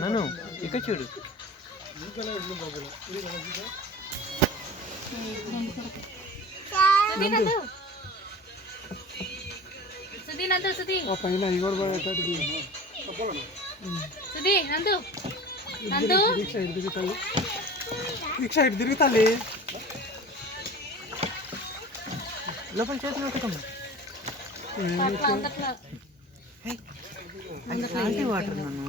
నన్ను ఇక్కడ చూడు. పైన ఇగోడు పడేటట్టుది. సైడ్ తిరుగుతాలి. లోపల చేతులు వాటర్ నన్ను